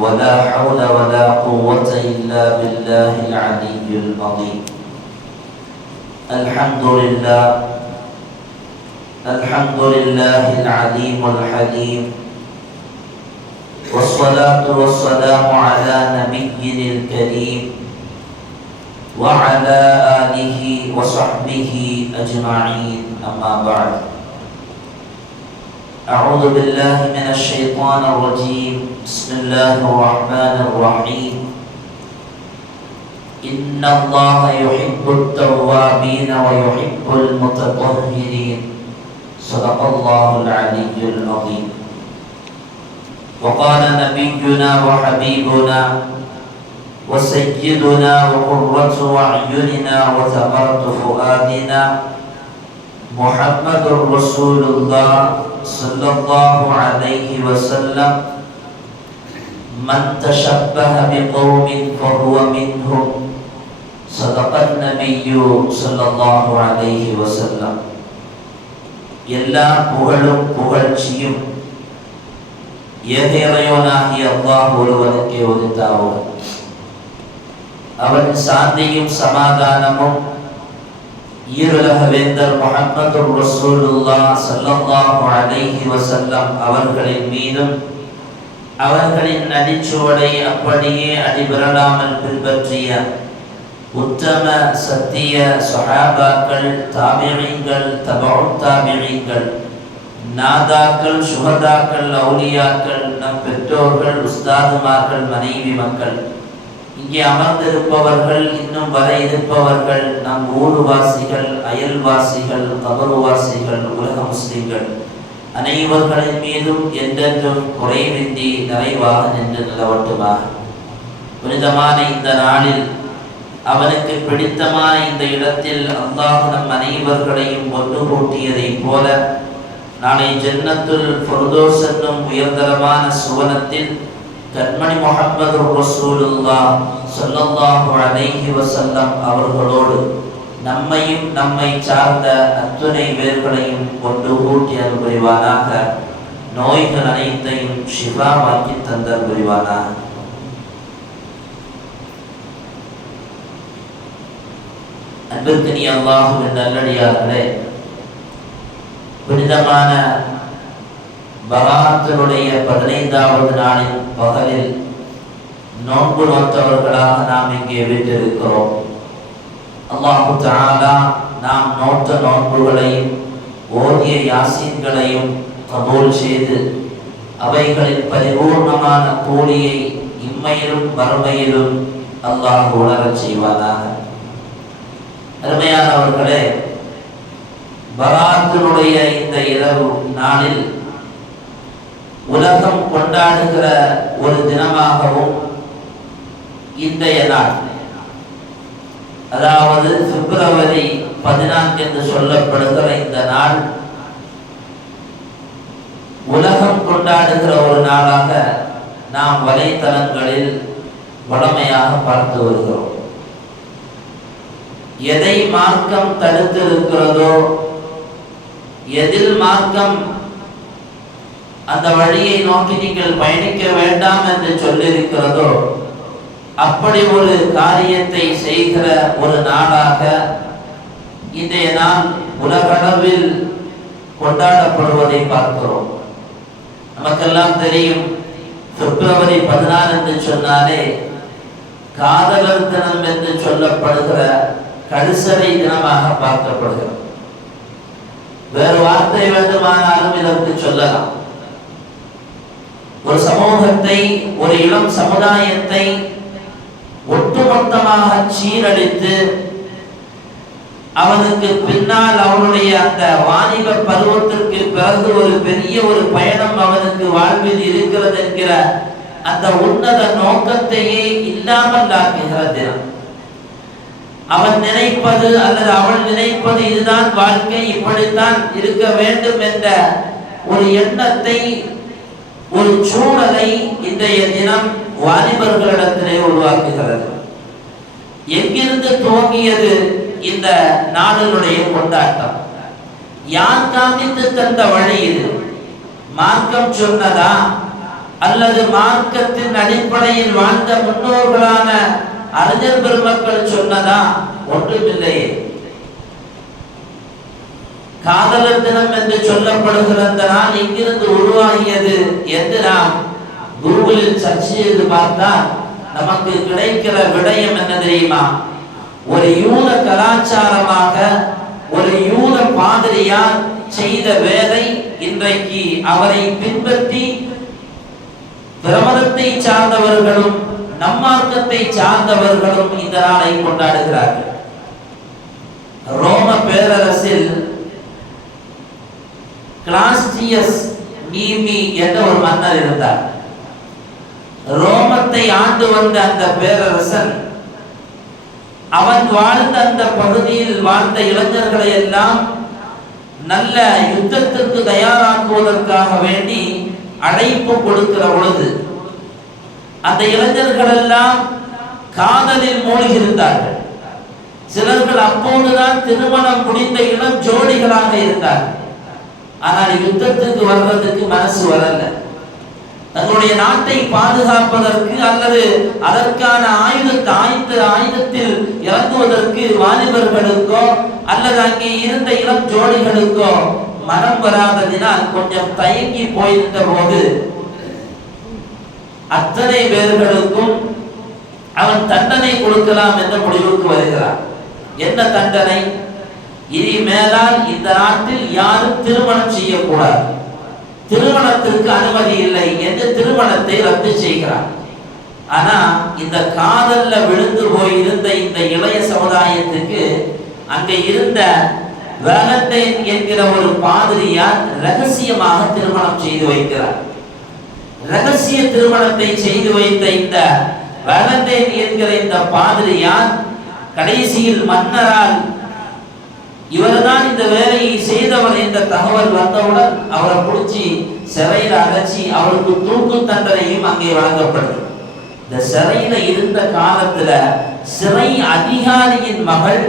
ولا حول ولا قوة إلا بالله العلي العظيم. الحمد لله الحمد لله العليم الحليم. والصلاة والسلام على نبينا الكريم وعلى آله وصحبه أجمعين. أما بعد أعوذ بالله من الشيطان الرجيم. بسم الله الرحمن الرحيم. إن الله يحب التوابين ويحب المتطهرين. صدق الله العلي العظيم. وقال نبينا وحبيبنا وسيدنا وقرة أعيننا وثمرة فؤادنا محمد رسول الله صلى الله عليه وسلم من تشبه بقوم فهو منهم صدق النبي صلى الله عليه وسلم எல்லா புகழும் புகழ்ச்சியும் ஏகையறையோனாகிய அல்லாஹ் ஒருவனுக்கே ஒதுத்தாவும் அவன் சாந்தியும் சமாதானமும் ஈருலக வேந்தர் முஹம்மது ரசூலுல்லா சல்லல்லாஹு அலைஹி வஸல்லம் அவர்களின் மீதும் அவர்களின் நடிச்சுவடை அப்படியே அடிபெறலாமல் பின்பற்றிய உத்தம சத்திய சொஹாபாக்கள் தாபிழீங்கள் தபவுத் தாபிழீங்கள் நாதாக்கள் சுகதாக்கள் அவுலியாக்கள் நம் பெற்றோர்கள் உஸ்தாதுமார்கள் மனைவி மக்கள் இங்கே அமர்ந்திருப்பவர்கள் இன்னும் வர இருப்பவர்கள் நம் ஊடுவாசிகள் அயல்வாசிகள் கபருவாசிகள் உலக முஸ்லிம்கள் அனைவர்களின் மீதும் என்றென்றும் குறைவின்றி நிறைவாக நின்று நிலவட்டுமாக. புனிதமான இந்த நாளில் அவனுக்கு பிடித்தமான இந்த இடத்தில் அல்லாஹ் நம் அனைவர்களையும் ஒன்று கூட்டியதைப் போல நாளை ஜன்னத்துல் ஃபர்தோஸ் என்னும் உயர்தரமான சுவனத்தில் கண்மணி முகமது ரசூலுல்லா சொல்லல்லாஹு அலைஹி வஸல்லம் அவர்களோடு நம்மையும் நம்மை சார்ந்த அத்துணை வேர்களையும் கொண்டு கூட்டி புரிவானாக நோய்கள் அனைத்தையும் சிவாவாக்கி தந்தல் புரிவானாக. அன்பிற்கினிய அல்லாஹுவின் நல்லடியார்களே புனிதமான பராத்தினுடைய பதினைந்தாவது நாளின் பகலில் நோன்பு நோத்தவர்களாக நாம் இங்கே வீட்டிருக்கிறோம். அல்லாஹு தஆலா நாம் நோத்த நோன்புகளையும் ஓதிய யாசீன்களையும் கபூல் செய்து அவைகளின் பரிபூர்ணமான கூலியை இம்மையிலும் வறுமையிலும் அல்லாஹ் உணரச் செய்வானாக. அருமையானவர்களே பராத்தினுடைய இந்த இரவு நாளில் உலகம் கொண்டாடுகிற ஒரு தினமாகவும் இன்றைய நாள். அதாவது பிப்ரவரி பதினான்கு என்று சொல்லப்படுகிற இந்த நாள் உலகம் கொண்டாடுகிற ஒரு நாளாக நாம் வலைத்தளங்களில் வளமையாக பார்த்து வருகிறோம். எதை மார்க்கம் தடுத்திருக்கிறதோ எதில் மார்க்கம் அந்த வழியை நோக்கி நீங்கள் பயணிக்க வேண்டாம் என்று சொல்லியிருக்கிறதோ அப்படி ஒரு காரியத்தை செய்கிற ஒரு நாளாக இன்றைய நாள் உலகளவில் கொண்டாடப்படுவதை பார்க்கிறோம். நமக்கெல்லாம் தெரியும் பிப்ரவரி பதினாறு என்று சொன்னாலே காதலர் தினம் என்று சொல்லப்படுகிற கடுசரை தினமாக பார்க்கப்படுகிறது. வேறு வார்த்தை வேண்டுமானாலும் இதற்கு சொல்லலாம். ஒரு சமூகத்தை ஒரு இளம் சமுதாயத்தை ஒட்டுமொத்தமாக சீரழித்து அவனுக்கு பின்னால் அவனுடைய அந்த வாணிப பருவத்திற்கு பிறகு ஒரு பெரிய ஒரு பயணம் அவனுக்கு வாழ்வில் இருக்கிறது என்கிற அந்த உன்னத நோக்கத்தையே இல்லாமல் ஆக்குகிறது. தினம் அவன் நினைப்பது அல்லது அவள் நினைப்பது இதுதான் வாழ்க்கை இப்படித்தான் இருக்க வேண்டும் என்ற ஒரு எண்ணத்தை ஒரு சூழலை இன்றைய தினம் வாலிபர்களிடத்திலே உருவாக்குகிறது. எங்கிருந்து துவங்கியது இந்த நாடுகளுடைய கொண்டாட்டம்? யார் காமித்து தந்த வழி இது? மார்க்கம் சொன்னதா? அல்லது மார்க்கத்தின் அடிப்படையில் வாழ்ந்த முன்னோர்களான அறிஞர் பெருமக்கள் சொன்னதா? ஒன்றுமில்லையே. காதலர் தினம் என்று சொல்லப்படுகிற அந்த நாள் எங்கிருந்து உருவாகியது என்று நாம் கூகுளில் சர்ச் செய்து பார்த்தால் நமக்கு கிடைக்கிற விடயம் என்ன தெரியுமா? ஒரு யூத கலாச்சாரமாக ஒரு யூத பாதிரியார் செய்த வேலை இன்றைக்கு அவரை பின்பற்றி பிரமதத்தை சார்ந்தவர்களும் நம்மார்க்கத்தை சார்ந்தவர்களும் இந்த நாளை கொண்டாடுகிறார்கள். ரோம பேரரசில் கிளாஸ்டியஸ் மீமி என்ற ஒரு மன்னர் இருந்தார். ரோமத்தை ஆண்டு வந்த அந்த பேரரசன் அவன் வாழ்ந்த அந்த பகுதியில் வாழ்ந்த இளைஞர்களை எல்லாம் நல்ல யுத்தத்திற்கு தயாராக்குவதற்காக வேண்டி அழைப்பு கொடுக்கிற பொழுது அந்த இளைஞர்கள் எல்லாம் காதலில் மூழ்கியிருந்தார்கள். சிலர்கள் அப்போதுதான் திருமணம் முடிந்த இளம் ஜோடிகளாக இருந்தார்கள். ஆனால் யுத்தத்துக்கு வர்றதுக்கு மனசு வரல. தங்களுடைய நாட்டை பாதுகாப்பதற்கு அல்லது அதற்கான ஆயுதத்தை ஆயுத ஆயுதத்தில் இறங்குவதற்கு வாலிபர்களுக்கோ அல்லது அங்கே இருந்த இளம் ஜோடிகளுக்கோ மனம் வராததினால் கொஞ்சம் தயங்கி போயிருந்த போது அத்தனை பேர்களுக்கும் அவன் தண்டனை கொடுக்கலாம் என்ற முடிவுக்கு வருகிறான் என்ன தண்டனை? இனி மேலால் இந்த நாட்டில் யாரும் திருமணம் செய்யக்கூடாது. திருமணத்திற்கு அனுமதி இல்லை என்று திருமணத்தை ரத்து செய்கிறார். ஆனா இந்த காதல்ல விழுந்து போய் இருந்த இந்த இளைய சமுதாயத்துக்கு அங்க இருந்த வேலண்டைன் என்கிற ஒரு பாதிரியார் ரகசியமாக திருமணம் செய்து வைக்கிறார். ரகசிய திருமணத்தை செய்து வைத்த இந்த வேலண்டைன் என்கிற இந்த பாதிரியார் கடைசியில் மன்னரால் இவர்தான் இந்த வேலையை செய்தவர் என்ற தகவல் வந்தவுடன் அவரை பிடிச்சி சிறையில் அடைச்சி அவருக்கு தூக்கு தண்டனையும் அங்கே வழங்கப்பட்டது இந்த சிறையில இருந்த காலத்துல சிறை அதிகாரியின் மகள்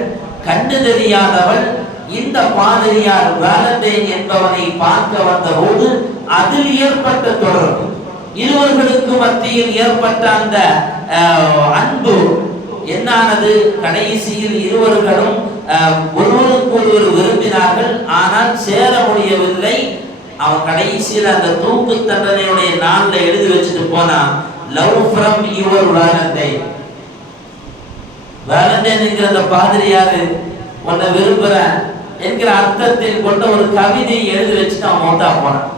கண்டு தெரியாதவள் இந்த பாதிரியார் வேலண்டைன் என்பவனை பார்க்க வந்த போது அதில் ஏற்பட்ட தொடர்பு. இருவர்களுக்கு மத்தியில் ஏற்பட்ட அந்த அன்பு என்னானது? கடைசியில் இருவர்களும் ஒருவருக்கொருவர் விரும்பினார்கள். ஆனால் சேர முடியவில்லை. அவன் கடைசியில் அந்த தூக்கு தண்டனையுடைய நாளில் எழுதி வச்சுட்டு போனான். Love from your valentine valentine என்கிற அந்த பாதிரியாரு உன்னை விரும்புறேன் என்கிற அர்த்தத்தில் கொண்ட ஒரு கவிதையை எழுதி வச்சுட்டு அவன் மௌத்தா போனான்.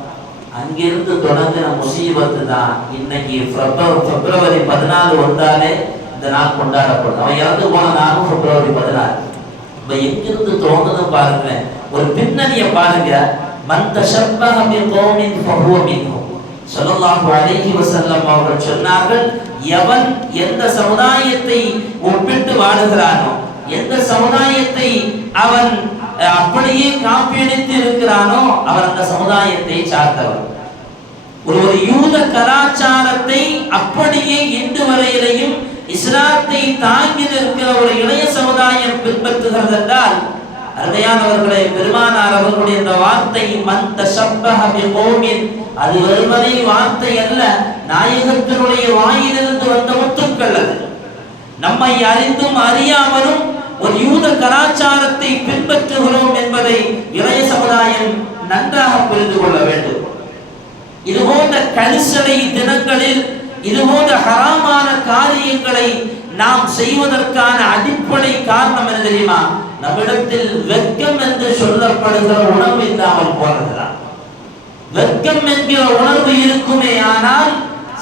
அங்கிருந்து தொடங்கின முசீபத்து தான் இன்னைக்கு பிப்ரவரி பிப்ரவரி பதினாலு வந்தாலே இந்த நாள் கொண்டாடப்படும். அவன் இறந்து போன நாளும் பிப்ரவரி பதினாறு. இப்ப எங்கிருந்து தோணுது பாருங்களேன். ஒரு பின்னணியை பாருங்க. மந்த சப்பகமி கோமின் பகுவமின் சொல்லலாம் அழகி வசல்லம் அவர்கள் சொன்னார்கள் எவன் எந்த சமுதாயத்தை ஒப்பிட்டு வாழுகிறானோ எந்த சமுதாயத்தை அவன் அஹ், அப்படியே காப்பியடித்து இருக்கிறானோ அவன் அந்த சமுதாயத்தை சார்ந்தவன் ஒரு ஒரு யூத கலாச்சாரத்தை அப்படியே இன்று வரையிலையும் இஸ்லாத்தை தாங்கி நிற்கிற ஒரு இளைய சமுதாயம் பின்பற்றுகிறது என்றால் அருமையானவர்களே பெருமானார் அவர்களுடைய இந்த வார்த்தை மந்த சப்பக கோமின் அது வருவதை வார்த்தை அல்ல நாயகத்தினுடைய வாயிலிருந்து வந்த முத்துக்கள் அது. நம்மை அறிந்தும் அறியாமலும் ஒரு யூத கலாச்சாரத்தை பின்பற்றுகிறோம் என்பதை இளைய சமுதாயம் நன்றாக புரிந்து கொள்ள வேண்டும். இது போன்ற கரிசனை தினங்களில் இது போன்ற ஹராமான காரியங்களை நாம் செய்வதற்கான அடிப்படை காரணம் என்ன தெரியுமா? நம்மிடத்தில் வெட்கம் என்று சொல்லப்படுகிற உணர்வு இல்லாமல் போனதுதான். வெட்கம் என்கிற உணர்வு இருக்குமே ஆனால்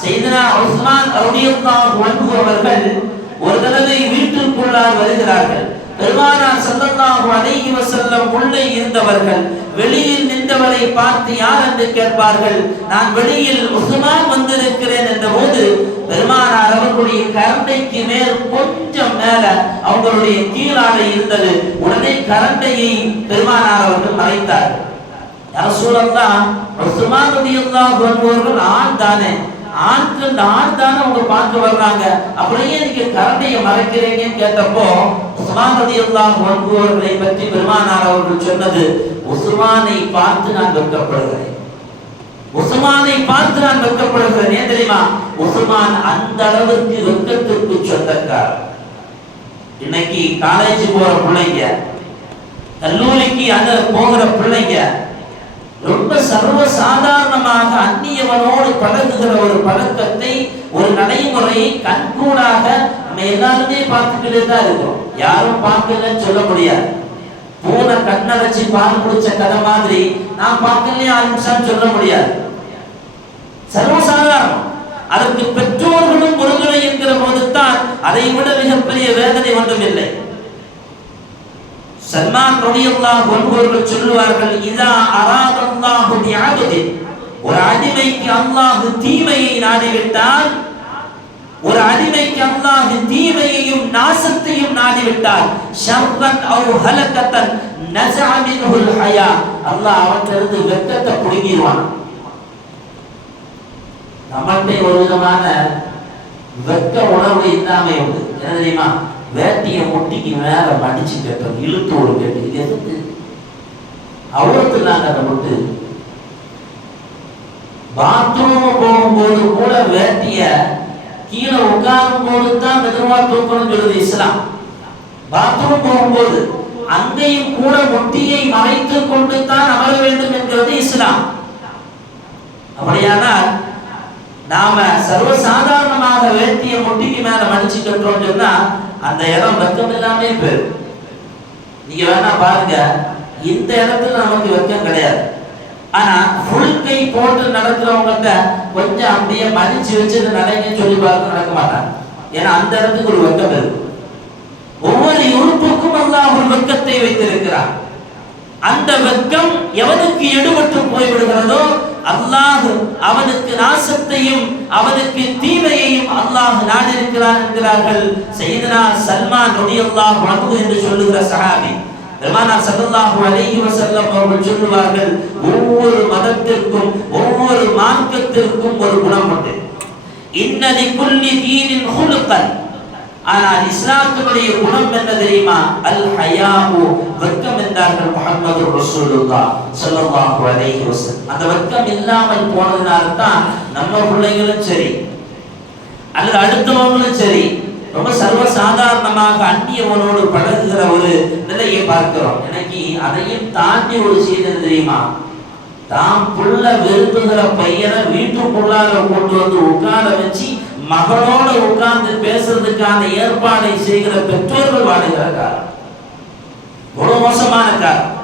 செய்தனா உஸ்மான் அவர்கள் ஒரு தடவை வீட்டிற்குள்ளார் வருகிறார்கள். பெருமானார் ஸல்லல்லாஹு அலைஹி வஸல்லம் உள்ளே இருந்தவர்கள் வெளியில் நின்றவரை பார்த்து யார் என்று கேட்பார்கள் நான் வெளியில் உஸ்மான் வந்திருக்கிறேன் என்ற போது பெருமானார் அவர்களுடைய கரண்டைக்கு மேல் கொஞ்சம் மேல அவங்களுடைய கீழாடை இருந்தது. உடனே கரண்டையை பெருமானார் அவர்கள் மறைத்தார் ரசூலல்லாஹ் உஸ்மான் ரலியல்லாஹு அன்ஹு அவர்கள் ஆண் தானே ஆண்கள் ஆண் தானே அவங்க பார்க்க வர்றாங்க? அப்படியே நீங்க கரண்டைய மறைக்கிறீங்கன்னு கேட்டப்போ உஸ்மான் எல்லாம் அன்ஹு பற்றி பெருமானார் அவர்கள் சொன்னது உஸ்மானை பார்த்து நான் வெட்கப்படுகிறேன். உஸ்மானை பார்த்து நான் வெட்கப்படுகிறேன். ஏன் தெரியுமா? உஸ்மான் அந்த அளவுக்கு வெட்கத்திற்கு சொந்தக்காரர். இன்னைக்கு காலேஜ் போற பிள்ளைங்க கல்லூரிக்கு அந்த போகிற பிள்ளைங்க ரொம்ப சர்வ சாதாரணமாக அந்நியவனோடு பழகுகிற ஒரு பழக்கத்தை ஒரு நடைமுறையை கண்கூடாக நம்ம எல்லாருமே பார்த்துக்கிட்டே தான் இருக்கிறோம். யாரும் பார்க்கலன்னு சொல்ல முடியாது. பூனை கண்ணடைச்சு பால் குடிச்ச கதை மாதிரி நான் பார்க்கலையே ஆரம்பிச்சான்னு சொல்ல முடியாது. சர்வசாதாரணம். அதற்கு பெற்றோர்களும் ஒருதுணை என்கிற போதுதான் அதை விட மிகப்பெரிய வேதனை ஒன்றும் இல்லை. சல்மான் ரலியல்லாஹு அன்ஹு சொல்லுவார்கள் இதா அராதல்லாஹு பிஅபதின். ஒரு அடிமைக்கு அல்லாஹ் தீமையை நாடிவிட்டால் ஒரு அடிமைக்கு அல்லாஹ் தீமையையும் நாசத்தையும் நாடிவிட்டால் ஷர்ரன் அவு ஹலகத்தன் நஸஅ மின்ஹுல் ஹயா. அல்லாஹ் அவற்றிலிருந்து வெட்கத்தை புடுங்கிடுவான். நம்மள்கிட்ட ஒரு விதமான வெட்க உணர்வு இல்லாமை உண்டு என்ன தெரியுமா? வேட்டியை முட்டிக்கு மேல மடிச்சு கட்டுறது இழுத்து ஒரு கட்டு இது எதுக்கு? அவ்வளோத்து நாங்கள் அதை விட்டு பாத்ரூம் போகும்போது கூட வேட்டிய கீழே உட்காரும் போது தான் மெதுவா தூக்கணும் சொல்லுது இஸ்லாம். பாத்ரூம் போகும்போது அங்கேயும் கூட முட்டியை மறைத்து கொண்டு தான் அமர வேண்டும் என்கிறது இஸ்லாம். அப்படியானால் நாம சர்வசாதாரணமாக வேட்டிய முட்டிக்கு மேல மடிச்சு கட்டுறோம் சொன்னா அந்த இடம் வெக்கம் இல்லாமே போயிடும். நீங்க வேணா பாருங்க இந்த இடத்துல நமக்கு வெக்கம் கிடையாது. ஆனா ஃபுல் கை போட்டு நடக்கிறவங்கள்ட்ட கொஞ்சம் அப்படியே மதிச்சு வச்சு நடைங்கன்னு சொல்லி பார்க்க நடக்க மாட்டாங்க. ஏன்னா அந்த இடத்துக்கு ஒரு வெக்கம் இருக்கு. ஒவ்வொரு உறுப்புக்கும் அல்லாஹ் ஒரு வெக்கத்தை வைத்திருக்கிறான். அந்த வெக்கம் எவனுக்கு எடுபட்டு போய்விடுகிறதோ அல்லாஹ் அவனுக்கு நாசத்தையும் அவனுக்கு தீமையையும் அல்லாஹ் நாடிருக்கிறான் என்கிறார்கள் செய்தனா சல்மான் நொடி அல்லாஹ் வணங்கு என்று சொல்லுகிற சஹாபி. பெருமானார் சல்லாஹு அலைஹி வஸல்லம் அவர்கள் சொல்லுவார்கள் ஒவ்வொரு மதத்திற்கும் ஒவ்வொரு மார்க்கத்திற்கும் ஒரு குணம் உண்டு. இன்னலி குல்லி தீனின் ஹுலுகன் ஆனால் இஸ்லாத்தினுடைய குணம் என்ன தெரியுமா? அல் ஹயாவு வெட்கம் என்றார்கள் முகமது ரசூலுல்லா சொல்லல்லாஹு அலைஹி வஸல்லம். அந்த வெட்கம் இல்லாமல் போனதுனால தான் நம்ம பிள்ளைகளும் சரி அல்லது அடுத்தவங்களும் சரி ரொம்ப சர்வ சாதாரணமாக அந்நியவனோடு பழகுகிற ஒரு நிலையை பார்க்கிறோம். எனக்கு அதையும் தாண்டி ஒரு செய்தி தெரியுமா? தாம் புள்ள விரும்புகிற பையனை வீட்டுக்குள்ளார கொண்டு வந்து உட்கார வச்சு மகளோட உட்கார்ந்து பேசுறதுக்கான ஏற்பாடை செய்கிற பெற்றோர்கள் வாழுகிற காலம் ஒரு மோசமான காலம்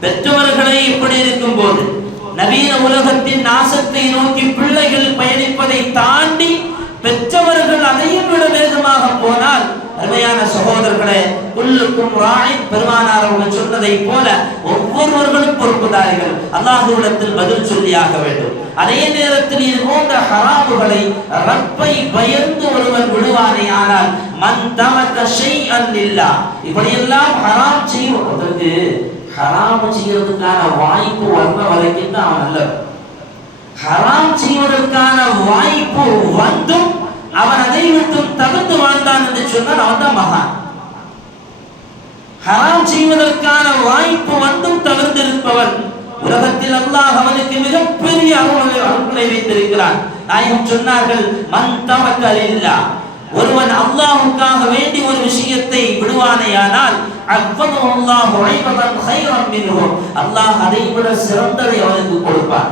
பெற்றவர்களே இப்படி இருக்கும் போது நவீன உலகத்தின் நாசத்தை நோக்கி பிள்ளைகள் பயணிப்பதை தாண்டி பெற்றவர்கள் அதையும் விட வேகமாக போனால் அருமையான சகோதரர்களே உள்ளுக்கும் ராய் பெருமானார் அவர்கள் சொன்னதை போல ஒவ்வொருவர்களும் பொறுப்புதாரிகள். அல்லாஹுவிடத்தில் பதில் சொல்லியாக வேண்டும். அதே நேரத்தில் இது போன்ற ஹராபுகளை ரப்பை பயந்து ஒருவர் விடுவானே ஆனால் மன் தமக்க ஷை அல்லா இப்படியெல்லாம் ஹராம் செய்வதற்கு ஹராம் செய்யறதுக்கான வாய்ப்பு வந்த வரைக்கும் தான் அவன் ஹராம் செய்வதற்கான வாய்ப்பு வந்தும் அவன் அதை விட்டு தகுந்து வாழ்ந்தான் என்று சொன்னால் அவன் தான் மகான். ஹராம் செய்வதற்கான வாய்ப்பு வந்தும் தவிர்த்திருப்பவன் உலகத்தில் அல்லாஹ் அவனுக்கு மிகப்பெரிய அருளை வைத்திருக்கிறான். நாயகம் சொன்னார்கள் மண் தவக்கல் இல்லா. ஒருவன் அல்லாஹுக்காக வேண்டி ஒரு விஷயத்தை விடுவானேயானால் அவ்வளவு அல்லாஹ் உழைப்பதன் ஹைரம் மிகவும் அல்லாஹ் அதை விட சிறந்ததை அவனுக்கு கொடுப்பான்.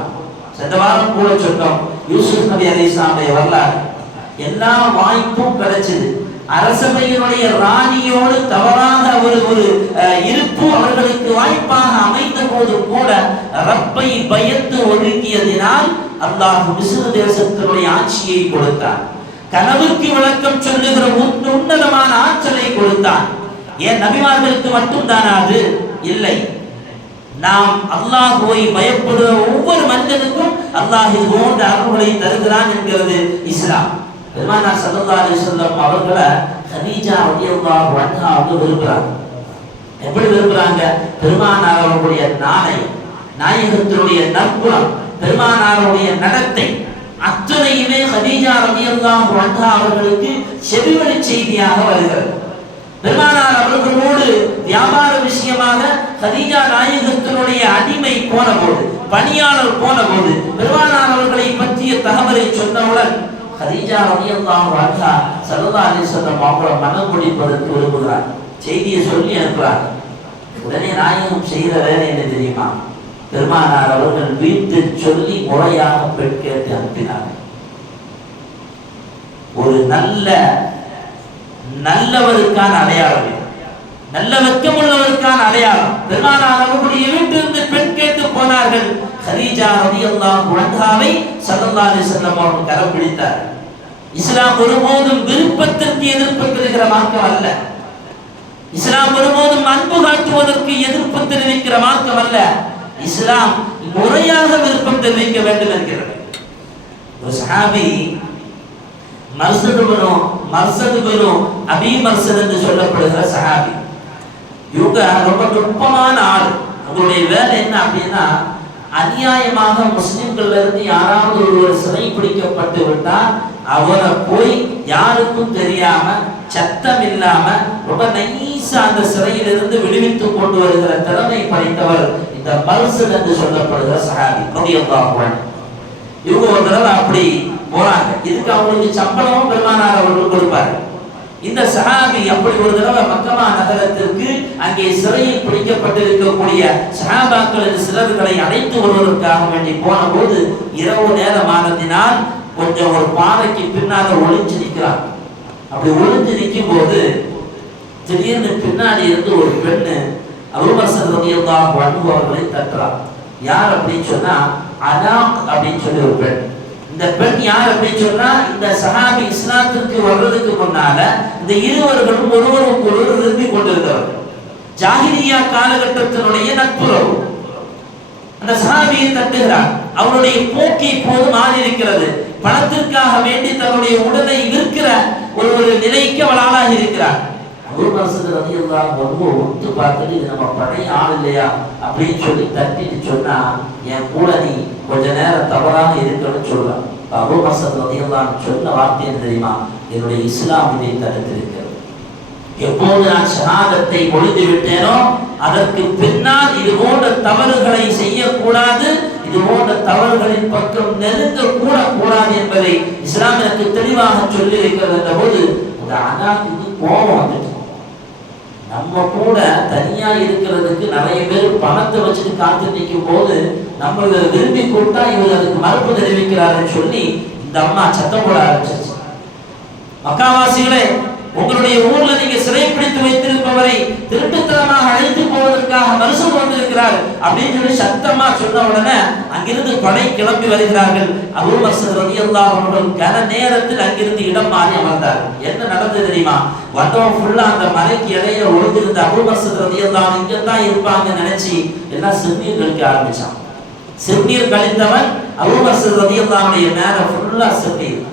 சென்ற வாரம் கூட சொன்னோம் யூசுப் நபி அலிஸ்லாமுடைய வரலாறு. எல்லா வாய்ப்பும் கிடைச்சது. அரசபையினுடைய ராணியோடு தவறாக ஒரு ஒரு அஹ், இருப்பு அவர்களுக்கு வாய்ப்பாக அமைந்த போது கூட ரப்பை பயத்து ஒழுக்கியதினால் அல்லாஹ் மிஸ்ர தேசத்தினுடைய ஆட்சியை கொடுத்தான் கனவுக்கு விளக்கம் சொல்லுகிற உன்னதமான ஆற்றலை கொடுத்தான். ஏன் நபிமார்களுக்கு மட்டும் தானா அது? இல்லை. நாம் அல்லாஹுவை பயப்படுகிற ஒவ்வொரு மனிதனுக்கும் அல்லாஹ் இது போன்ற அருள்களை தருகிறான் என்கிறது இஸ்லாம். பெருமானார் ஸல்லல்லாஹு அலி சொல்லம் அவர்களை ஹதீஜா ரதியல்லா வண்ணா அவங்க விரும்புறாங்க. எப்படி விரும்புறாங்க? பெருமானார் அவர்களுடைய நாணயம் நாயகத்தினுடைய நற்குணம் பெருமானாருடைய நடத்தை அத்தனையுமே ஹதீஜா ரதியல்லா வண்ணா அவர்களுக்கு செவிவழி செய்தியாக வருகிறது. பெருமானார் அவர்களோடு வியாபார விஷயமாக ஹதீஜா நாயகத்தினுடைய அடிமை போன போது பணியாளர் போன போது பெருமானார் அவர்களை பற்றிய தகவலை சொன்னவுடன் ஹதீஜா ரலியல்லாஹு அன்ஹா சல்லல்லாஹு அலைஹி வஸல்லம் அவங்கள மனம் முடிப்பதற்கு விரும்புகிறார். செய்தியை சொல்லி அனுப்புறாங்க உடனே நாயகம் செய்த வேலை என்ன தெரியுமா? பெருமானார் அவர்கள் வீட்டு சொல்லி முறையாக பெண் கேட்டு அனுப்பினார். ஒரு நல்ல நல்லவருக்கான அடையாளம் நல்ல நல்ல வெக்கமுள்ளவருக்கான அடையாளம். பெருமானார் அவர்களுடைய வீட்டிலிருந்து பெண் கேட்டு போனார்கள். ஹதீஜா ரலியல்லாஹு அன்ஹாவை ஸல்லல்லாஹு அலைஹி செல்லம் அவர்கள் கரம் பிடித்தார். இஸ்லாம் ஒருபோதும் விருப்பத்திற்கு எதிர்ப்பு தெரிகிற மார்க்கம் அல்ல. இஸ்லாம் ஒருபோதும் அன்பு காட்டுவதற்கு எதிர்ப்பு தெரிவிக்கிற மார்க்கம் அல்ல. இஸ்லாம் முறையாக விருப்பம் தெரிவிக்க வேண்டும் என்கிறது. ஒரு சஹாபி மர்சது பனு மர்சது பனு அபி மர்சது என்று சொல்லப்படுகிற சஹாபி. இவங்க ரொம்ப நுட்பமான ஆள். அவங்களுடைய வேலை என்ன அப்படின்னா அநியாயமாக முஸ்லிம்கள்ல இருந்து யாராவது ஒருவர் சிறை பிடிக்கப்பட்டு விட்டால் அவரை போய் யாருக்கும் தெரியாம சத்தம் இல்லாம ரொம்ப நைசா அந்த சிறையிலிருந்து விடுவித்து கொண்டு வருகிற திறமை படைத்தவர் இந்த மர்சத் என்று சொல்லப்படுகிற சஹாபி ரலியல்லாஹு இவங்க ஒரு தடவை அப்படி போறாங்க. இதுக்கு அவங்களுக்கு சம்பளமும் பெருமானார் அவர்கள் கொடுப்பாரு. இந்த சஹாபி அப்படி ஒரு தடவை மக்கமா நகரத்திற்கு அங்கே சிறையில் பிடிக்கப்பட்டிருக்கக்கூடிய சஹாபாக்களின் சிலர்களை அழைத்து வருவதற்காக வேண்டி போன போது இரவு நேரமானதினால் கொஞ்சம் ஒரு பாறைக்கு பின்னால ஒளிஞ்சு நிற்கிறார். அப்படி ஒளிஞ்சு நிற்கும் போது திடீர்னு பின்னாடி இருந்து ஒரு பெண்ணு அபுபக்கர் ரலியல்லாஹு அன்ஹு அவர்களை தட்டுறாங்க யார் அப்படின்னு சொன்னா அனாக் அப்படின்னு சொல்லி ஒரு பெண். இந்த பெண் யார் அப்படின்னு சொன்னா இந்த சஹாபி இஸ்லாத்திற்கு வர்றதுக்கு முன்னால இந்த இருவர்களும் ஒருவருக்கு ஒருவர் விரும்பி கொண்டிருந்தவர்கள் ஜாகிரியா காலகட்டத்தினுடைய நட்புறவு. அந்த சஹாபியை தட்டுகிறார். அவருடைய போக்கு இப்போது மாறி இருக்கிறது பணத்திற்காக வேண்டி தன்னுடைய உடலை விற்கிற ஒரு ஒரு நிலைக்கு அவள் ஆளாகி இருக்கிறார் ஒரு ரவியுல்லா ரொம்ப ஒத்து பார்த்துட்டு இது நம்ம பழைய ஆள் இல்லையா அப்படின்னு சொல்லி தட்டிட்டு சொன்னா என் கூட நீ கொஞ்ச நேரம் தவறாக இருக்கணும்னு சொல்லலாம் அபுபசர் மசத் சொன்ன வார்த்தை என்ன தெரியுமா? என்னுடைய இஸ்லாம் இதை தடுத்திருக்கிறது. எப்போது நான் சனாதத்தை ஒழிந்து விட்டேனோ அதற்கு பின்னால் இது போன்ற தவறுகளை செய்யக்கூடாது இது போன்ற தவறுகளின் பக்கம் நெருங்க கூட கூடாது என்பதை இஸ்லாம் எனக்கு தெளிவாக சொல்லி இருக்கிறது என்ற போது அந்த அனாத்துக்கு கோபம் வந்துட்டு நம்ம கூட தனியா இருக்கிறதுக்கு நிறைய பேர் பணத்தை வச்சுட்டு காத்து நிற்கும் போது நம்ம விரும்பி கொடுத்தா இவர் அதுக்கு மறுப்பு தெரிவிக்கிறாருன்னு சொல்லி இந்த அம்மா சத்தம் போட ஆரம்பிச்சிருச்சு. மக்காவாசிகளே இருக்கிறார் அப்படின்னு சொல்லி சத்தமா சொன்ன உடனே அங்கிருந்து படை கிளம்பி வருகிறார்கள். அபூ பக்கர் அவர்கள் கன நேரத்தில் அங்கிருந்து இடம் மாறி அமர்ந்தார். என்ன நடந்தது தெரியுமா? வந்தவன் ஃபுல்லா அந்த மலைக்கு இடையில ஒழுந்திருந்த அபூ பக்கர் ரலியல்லாஹு தான் இருப்பாங்க நினைச்சு எல்லாம் சிறுநீர் கழிக்க ஆரம்பிச்சான். சிறுநீர் கழித்தவன் அபூ பக்கர் ரலியல்லாஹுடைய மேல ஃபுல்லா சிறுநீர்.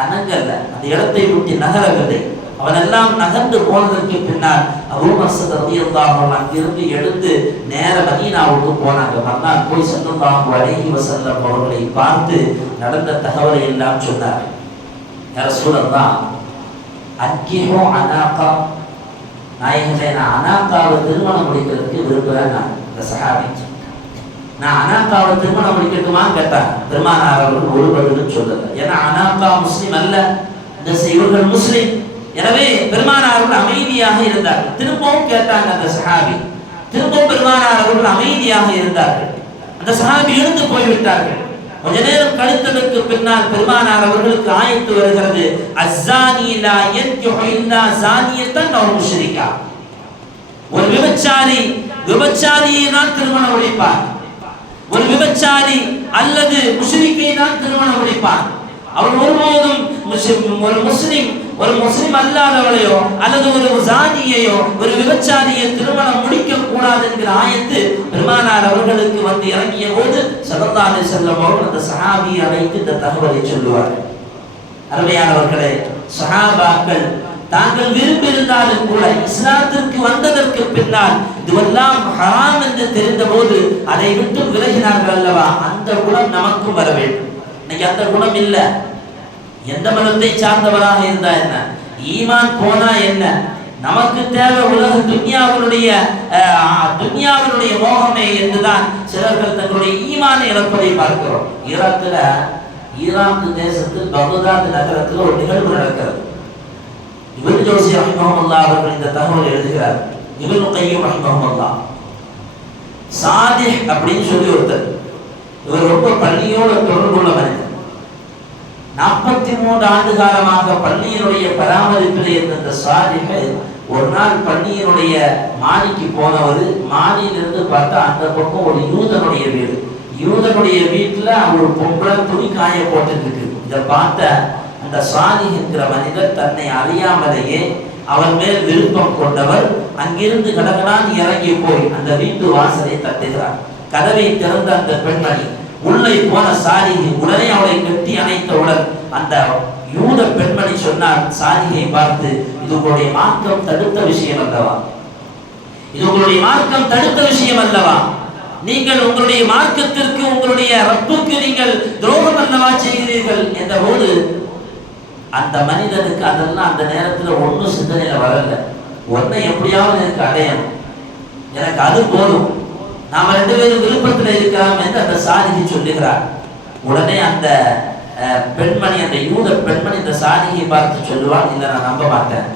அனங்கல்ல அந்த இடத்தை விட்டு நகரவில்லை. அவனெல்லாம் நகர்ந்து போனதற்கு பின்னால் அபூபக்கர் ரலியல்லாஹு அங்கிருந்து எடுத்து நேர மதீனாவுக்கு போனாங்க. மறுநாள் போய் ஸல்லல்லாஹு அலைஹி வஸல்லம் அவர்களை பார்த்து நடந்த தகவலை எல்லாம் சொன்னார். யா தான் அன்கிஹு அனாக்கா நாயகமே நான் அனாக்காவை திருமணம் முடிக்கிறதுக்கு விரும்புகிறேன் நான் இந்த நான் அனாக்காவை திருமணம் முடிக்கட்டுமா? கேட்டாங்க பெருமானார் அவர்கள் ஒரு பதிலும் சொல்லலை. ஏன்னா அனாக்கா முஸ்லீம் அல்ல. இந்த இவர்கள் முஸ்லீம். எனவே பெருமானார் அவர்கள் அமைதியாக இருந்தார்கள். திரும்பவும் கேட்டாங்க அந்த சஹாபி. திரும்பவும் பெருமானார் அவர்கள் அமைதியாக இருந்தார்கள். அந்த சஹாபி எழுந்து போய்விட்டார்கள். கொஞ்ச நேரம் கழித்ததற்கு பின்னால் பெருமானார் அவர்களுக்கு ஆயத்து வருகிறது. அஸ்ஸானி லா யன்கிஹு இல்லா ஸானியத்தன் அவ் முஷ்ரிகா. ஒரு விபச்சாரி விபச்சாரியை தான் திருமணம் முடிப்பார். ஒரு விபச்சாரி அல்லது முஷ்ரிக்கை தான் திருமணம் முடிப்பார். அவர் ஒருபோதும் ஒரு முஸ்லிம் ஒரு முஸ்லிம் அல்லாதவளையோ அல்லது ஒரு ஜாதியையோ ஒரு விபச்சாரியை திருமணம் முடிக்க கூடாது என்கிற ஆயத்து பெருமானார் அவர்களுக்கு வந்து இறங்கிய போது சல்லல்லாஹு செல்லும் அவர்கள் அந்த சஹாபியை அழைத்து இந்த தகவலை சொல்லுவார் அருமையானவர்களே சஹாபாக்கள் தாங்கள் விரும்பியிருந்தாலும் கூட இஸ்லாத்திற்கு வந்ததற்கு பின்னால் இதுவெல்லாம் ஹராம் என்று தெரிந்த போது அதை விட்டு விலகினார்கள் அல்லவா அந்த குணம் நமக்கும் வர வேண்டும் இன்னைக்கு அந்த குணம் இல்லை எந்த மதத்தை சார்ந்தவராக இருந்தா என்ன? ஈமான் போனா என்ன? நமக்கு தேவை உலக துன்யாவினுடைய அஹ், துன்யாவினுடைய மோகமே என்றுதான் சிலர்கள் தங்களுடைய ஈமானை இழப்பதை பார்க்கிறோம். ஈராக்கில் ஈராக்கு தேசத்தில் பகுதாத் நகரத்தில் ஒரு நிகழ்வு நடக்கிறது. இவன் ஜோசி ரஹிமஹமுல்லா அவர்கள் இந்த தகவல் எழுதுகிறார். இவன் கையும் ரஹிமஹமுல்லா சாதிஹ் அப்படின்னு சொல்லி ஒருத்தர். இவர் ரொம்ப பள்ளியோட தொடர்புள்ள மனிதர் நாற்பத்தி மூன்று ஆண்டு காலமாக பள்ளியினுடைய பராமரிப்பில் இருந்த இந்த சாதிகள் ஒரு நாள் பள்ளியினுடைய மாடிக்கு போனவர் மாடியிலிருந்து பார்த்தா அந்த பக்கம் ஒரு யூதனுடைய வீடு. யூதனுடைய வீட்டுல ஒரு பொம்பளை துணி காய போட்டுருக்கு இதை பார்த்த அந்த சாதி என்கிற மனிதர் தன்னை அறியாமலேயே அவர் மேல் விருப்பம் கொண்டவர் அங்கிருந்து கடகடான் இறங்கி போய் அந்த வீட்டு வாசலை தட்டுகிறார். கதவை திறந்த அந்த பெண்மணி உள்ளே போன சாரிகை உடனே அவளை கட்டி அணைத்தவுடன் அந்த யூத பெண்மணி சொன்னார் சாரிகை பார்த்து இது உங்களுடைய மார்க்கம் தடுத்த விஷயம் அல்லவா? இது உங்களுடைய மார்க்கம் தடுத்த விஷயம் அல்லவா? நீங்கள் உங்களுடைய மார்க்கத்திற்கு உங்களுடைய ரப்புக்கு நீங்கள் துரோகம் அல்லவா செய்கிறீர்கள்? என்ற போது அந்த மனிதனுக்கு அதெல்லாம் அந்த நேரத்துல ஒண்ணும் சிந்தனையில வரல. ஒன்றை எப்படியாவது எனக்கு அடையணும். எனக்கு அது போதும். நாம ரெண்டு பேரும் விருப்பத்துல இருக்கலாம் என்று அந்த சாதிகி சொல்லுகிறார். உடனே அந்த பெண்மணி அந்த யூத பெண்மணி இந்த சாதிகை பார்த்து சொல்லுவாள் இல்லை நான் நம்ப மாட்டேன்.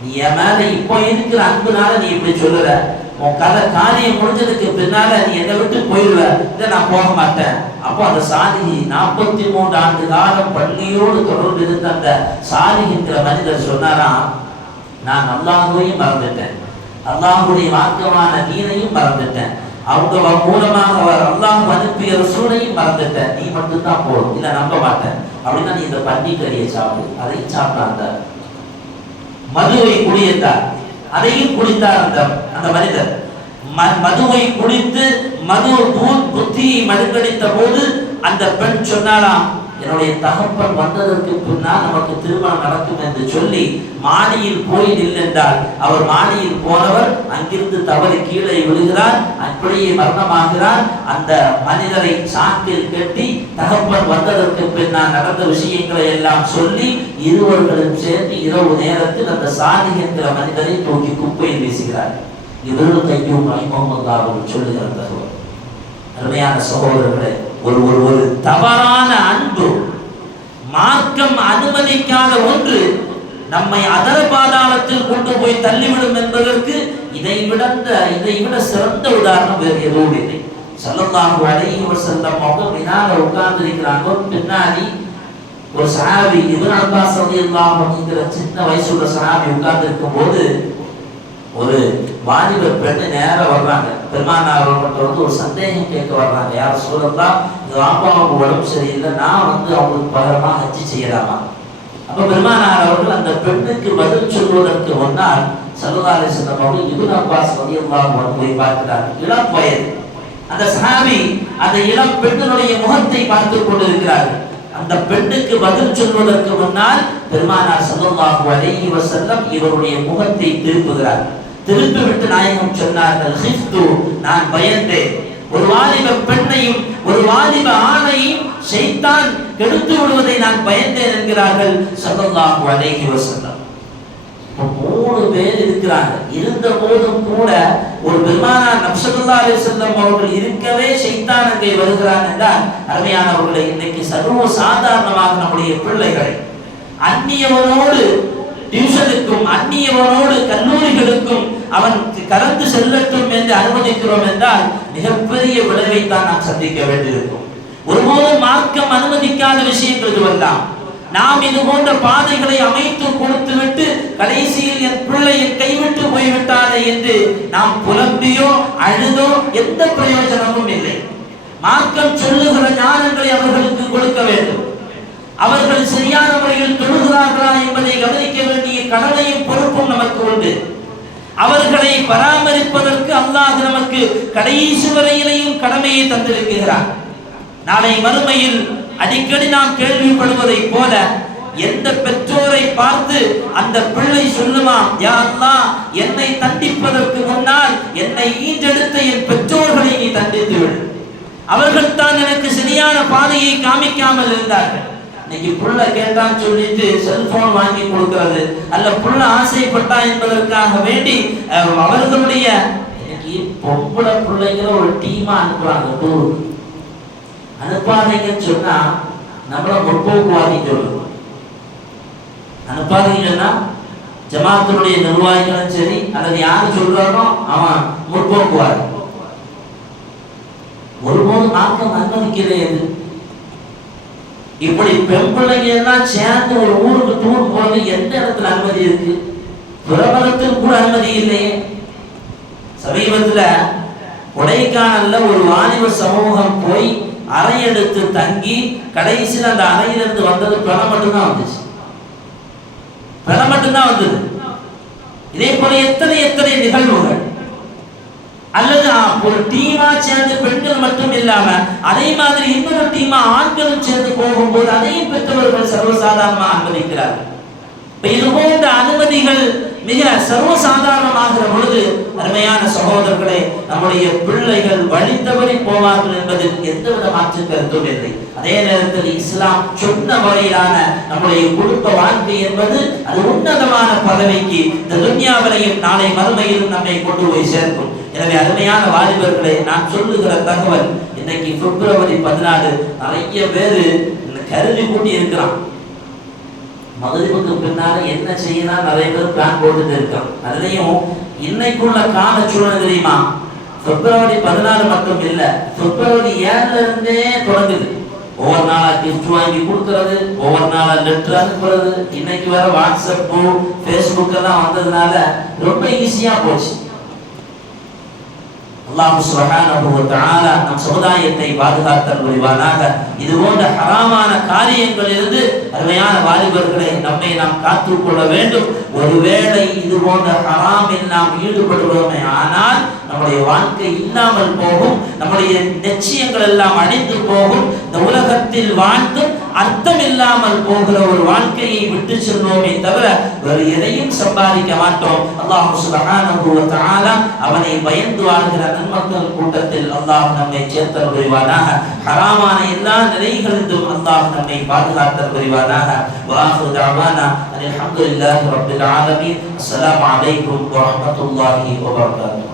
நீ என் மேல இப்போ இருக்கிற அன்புனால நீ இப்படி சொல்லுற. உன் கதை காரியம் முடிஞ்சதுக்கு பின்னால நீ என்னை விட்டு போயிடுவ. இதை நான் போக மாட்டேன். அப்போ அந்த சாதிகி நாற்பத்தி மூன்று ஆண்டு காலம் பள்ளியோடு தொடர்பு இருந்த அந்த சாதிகின்ற மனிதர் சொன்னாராம் நான் அல்லாஹுவையும் மறந்துட்டேன். அல்லாஹுடைய வாக்கமான நீனையும் மறந்துட்டேன். அவங்க மூலமாக அவர் அல்லாஹ் அனுப்பிய ரசூலையும் மறந்துட்ட. நீ மட்டும்தான் போடும் இல்ல நம்ப மாட்டேன். அப்படின்னா நீ இந்த பன்னி கறியை சாப்பிடு. அதையும் சாப்பிட்டாங்க மதுவை குடித்தார் அதையும் குடித்தார் அந்த அந்த மனிதர். ம- மதுவை குடித்து மது புத்தியை மறுக்கடித்த போது அந்த பெண் சொன்னாலாம் என்னுடைய தகப்பன் வந்ததற்கு பின்னால் நமக்கு திருமணம் நடக்கும் என்று சொல்லி மாடியில் போய் நில்லென்றால் அவர் மாடியில் போனவர் அங்கிருந்து தவறி கீழே விழுகிறார் அப்படியே மரணமாகிறார். அந்த மனிதரை சாக்கில் கட்டி தகப்பன் வந்ததற்கு பின்னால் நடந்த விஷயங்களை எல்லாம் சொல்லி இருவர்களும் சேர்ந்து இரவு நேரத்தில் அந்த சாதி என்கிற மனிதரை தூக்கி குப்பையில் வீசுகிறார். இவர்கள் கையும் முகமது அவர்கள் சொல்லுகிற தகவல். அருமையான சகோதரர்களே ஒரு ஒரு ஒரு. தவறான அன்பு மார்க்கம் அனுமதிக்காத ஒன்று நம்மை அதர பாதாளத்தில் கொண்டு போய் தள்ளிவிடும் என்பதற்கு இதை விடந்த இதை விட சிறந்த உதாரணம் வேறு எதுவும் இல்லை. ஸல்லல்லாஹு அலைஹி வஸல்லம் அவங்க பின்னால உட்கார்ந்து இருக்கிறாங்க பின்னாடி ஒரு சஹாபி இப்னு அப்பாஸ் ரலியல்லாஹு அப்படிங்கிற சின்ன வயசுள்ள சஹாபி உட்கார்ந்து இருக்கும்போது ஒரு வாலிபர் பெண்ணு நேரம் வர்றாங்க. பெருமானார் வந்து ஒரு சந்தேகம் கேட்க வர்றாங்க. யார் சொல்லலாம் இந்த வாப்பாவுக்கு உடம்பு சரியில்லை. நான் வந்து அவங்களுக்கு பகரமாக ஹஜ்ஜி செய்யலாமா? அப்போ பெருமானார் அவர்கள் அந்த பெண்ணுக்கு பதில் சொல்வதற்கு முன்னால் சல்லுதாரி செல்லம் அவர்கள் அப்பாஸ் ரலியல்லாஹு போய் பார்க்கிறார். இளம் வயது. அந்த சாமி அந்த இளம் பெண்ணினுடைய முகத்தை பார்த்து கொண்டிருக்கிறார்கள். அந்த பெண்ணுக்கு பதில் சொல்வதற்கு முன்னால் பெருமானார் ஸல்லல்லாஹு அலைஹி வசல்லம் இவருடைய முகத்தை திருப்புகிறார். திருப்பி விட்டு நாயகம் சொன்னார்கள் ஹிஃப்து நான் பயந்தேன். ஒரு வாலிப பெண்ணையும் ஒரு வாலிப ஆணையும் செய்தான் கெடுத்து விடுவதை நான் பயந்தேன் என்கிறார்கள் ஸல்லல்லாஹு அலைஹி வசல்லம் மூணு பேர் இருக்கிறாங்க. இருந்த போதும் கூட ஒரு பெருமானார் நப்சதுல்லா அலி செல்லம் அவர்கள் இருக்கவே சைத்தானங்கை வருகிறான் என்றால் அருமையானவர்களை இன்னைக்கு சர்வ சாதாரணமாக நம்முடைய பிள்ளைகளை அந்நியவனோடு டியூஷனுக்கும் அந்நியவனோடு கல்லூரிகளுக்கும் அவன் கலந்து செல்லட்டும் என்று அனுமதிக்கிறோம் என்றால் மிகப்பெரிய விளைவை தான் நாம் சந்திக்க வேண்டியிருக்கும். ஒருபோதும் மார்க்கம் அனுமதிக்காத விஷயங்கள் இதுவெல்லாம். நாம் இது போன்ற பாதைகளை அமைத்து கொடுத்துவிட்டு கடைசியில் என் பிள்ளை கைவிட்டு போய்விட்டாரே என்று நாம் புலம்பியோ அழுதோ எந்த பிரயோஜனமும் இல்லை. மார்க்கம் சொல்லுகிற ஞானங்களை அவர்களுக்கு கொடுக்க வேண்டும். அவர்கள் சரியான முறையில் தொழுகிறார்களா என்பதை கவனிக்க வேண்டிய கடமையும் பொறுப்பும் நமக்கு உண்டு. அவர்களை பராமரிப்பதற்கு அல்லாஹ் நமக்கு கடைசி வரையிலையும் கடமையை தந்திருக்கிறார். நாளை மறுமையில் அடிக்கடி நாம் கேள்விப்படுவதை போல எந்த பெற்றோரை பார்த்து அந்த பிள்ளை சொல்லுமா யாரெல்லாம் என்னை தண்டிப்பதற்கு முன்னால் என்னை ஈன்றெடுத்த என் பெற்றோர்களை நீ தண்டித்து விடு. அவர்கள் தான் எனக்கு சரியான பாதையை காமிக்காமல் இருந்தார்கள். இன்னைக்கு புள்ள கேட்டான்னு சொல்லிட்டு செல்போன் வாங்கி கொடுக்கிறது. அல்ல புள்ள ஆசைப்பட்டா என்பதற்காக வேண்டி அவர்களுடைய இன்னைக்கு பொம்பளை பிள்ளைங்கிற ஒரு டீமா அனுப்புறாங்க டூருக்கு அனுப்பாதீங்கன்னு சொன்னா நம்மள முற்போக்குவாதின்னு சொல்லுவோம். அனுப்பாதீங்கன்னு சொன்னா ஜமாத்தினுடைய நிர்வாகிகளும் சரி அல்லது யாரு சொல்றாரோ அவன் முற்போக்குவார் ஒருபோது மார்க்கம் அனுமதிக்கிறது இப்படி பெண் பிள்ளைங்க எல்லாம் சேர்ந்து ஒரு ஊருக்கு டூர் போறது எந்த இடத்துல அனுமதி இருக்கு? பிரபலத்தில் கூட அனுமதி இல்லையே. சமீபத்துல கொடைக்கானல்ல ஒரு வாலிப சமூகம் போய் அறை எடுத்து தங்கி கடைசியில் அந்த அறையிலிருந்து வந்தது பிணம் மட்டும்தான் வந்துச்சு. பிணம் மட்டும்தான் வந்தது. இதே போல எத்தனை எத்தனை நிகழ்வுகள். அல்லது ஒரு டீமா சேர்ந்து பெண்கள் மட்டும் இல்லாம அதே மாதிரி இன்னொரு டீமா ஆண்களும் சேர்ந்து போகும்போது அதையும் பெற்றவர்கள் சர்வசாதாரணமாக அனுமதிக்கிறார்கள். இது போன்ற அனுமதிகள் மிக சர்வசாதாரணமாகிற பொழுது அருமையான சகோதரர்களே நம்முடைய பிள்ளைகள் வழி தவறி போவார்கள் என்பதில் எந்தவித மாற்று கருத்தும் இல்லை. அதே நேரத்தில் இஸ்லாம் சொன்ன முறையிலான நம்முடைய குடும்ப வாழ்க்கை என்பது அது உன்னதமான பதவிக்கு இந்த துன்யாவிலையும் நாளை மறுமையிலும் நம்மை கொண்டு போய் சேர்க்கும். எனவே அருமையான வாலிபர்களே நான் சொல்லுகிற தகவல் இன்னைக்கு பிப்ரவரி பதினாலு நிறைய பேரு கருதி கூட்டி இருக்கிறான் மதுரைக்கு பின்னால என்ன செய்யலாம் நிறைய பேர் பிளான் போட்டுட்டு இருக்கோம் அதுலயும் இன்னைக்குள்ள கால சூழ்நிலை தெரியுமா? பிப்ரவரி பதினாலு மட்டும் இல்ல பிப்ரவரி ஏழுல இருந்தே தொடங்குது. ஒவ்வொரு நாளா கிஃப்ட் வாங்கி கொடுக்கறது ஒவ்வொரு நாளா லெட்டர் அனுப்புறது. இன்னைக்கு வேற வாட்ஸ்அப் ஃபேஸ்புக் எல்லாம் வந்ததுனால ரொம்ப ஈஸியா போச்சு. அல்லாஹ் சுப்ஹானஹு நம் சமுதாயத்தை பாதுகாத்தல் முடிவானாக இது போன்ற ஹராமான காரியங்களிலிருந்து அருமையான வாலிபர்களை நம்மை நாம் காத்துக் கொள்ள வேண்டும். ஒருவேளை இது போன்ற ஹராமில் நாம் ஈடுபடுவோமே ஆனால் நம்முடைய வாழ்க்கை இல்லாமல் போகும் நம்முடைய நிச்சயங்கள் எல்லாம் அழிந்து போகும் இந்த உலகத்தில் வாழ்ந்தும் அர்த்தம் இல்லாமல் போகிற ஒரு வாழ்க்கையை விட்டு செல்வோமே தவிர வேறு எதையும் சம்பாதிக்க மாட்டோம். அல்லாஹ் வ தஆலா அவனை பயந்து வாழ்கிற நன்மக்கள் கூட்டத்தில் அல்லாஹ் நம்மை சேர்த்தல் புரிவானாக. ஹராமான எல்லா நிலைகளிலும் அல்லாஹ் நம்மை பாதுகாத்தல் புரிவானாக. வாஹு தஅவானா அல்ஹம்துலில்லாஹி ரப்பில் ஆலமீன். அஸ்ஸலாமு அலைக்கும் வ ரஹ்மத்துல்லாஹி வ பரகாத்துஹு.